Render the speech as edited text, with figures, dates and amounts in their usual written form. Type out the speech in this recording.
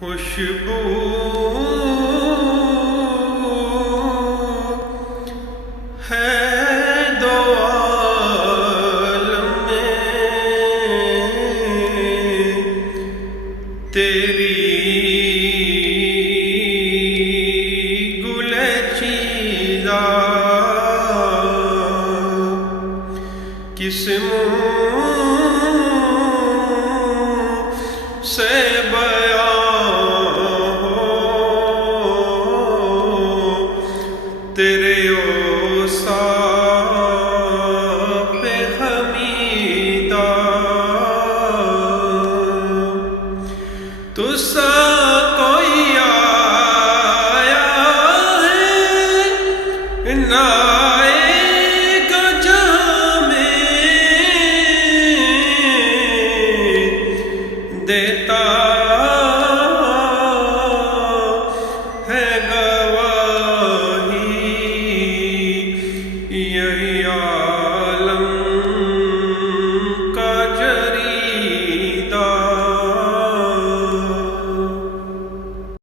خوشبو ہے دو عالم میں تیری گلچیزہ کس منہ سے تیرے اوصاف حمیدہ تو سا کوئی آیا ہے نہ آئے گا جہاں میں دیتا ہے گواہی یہی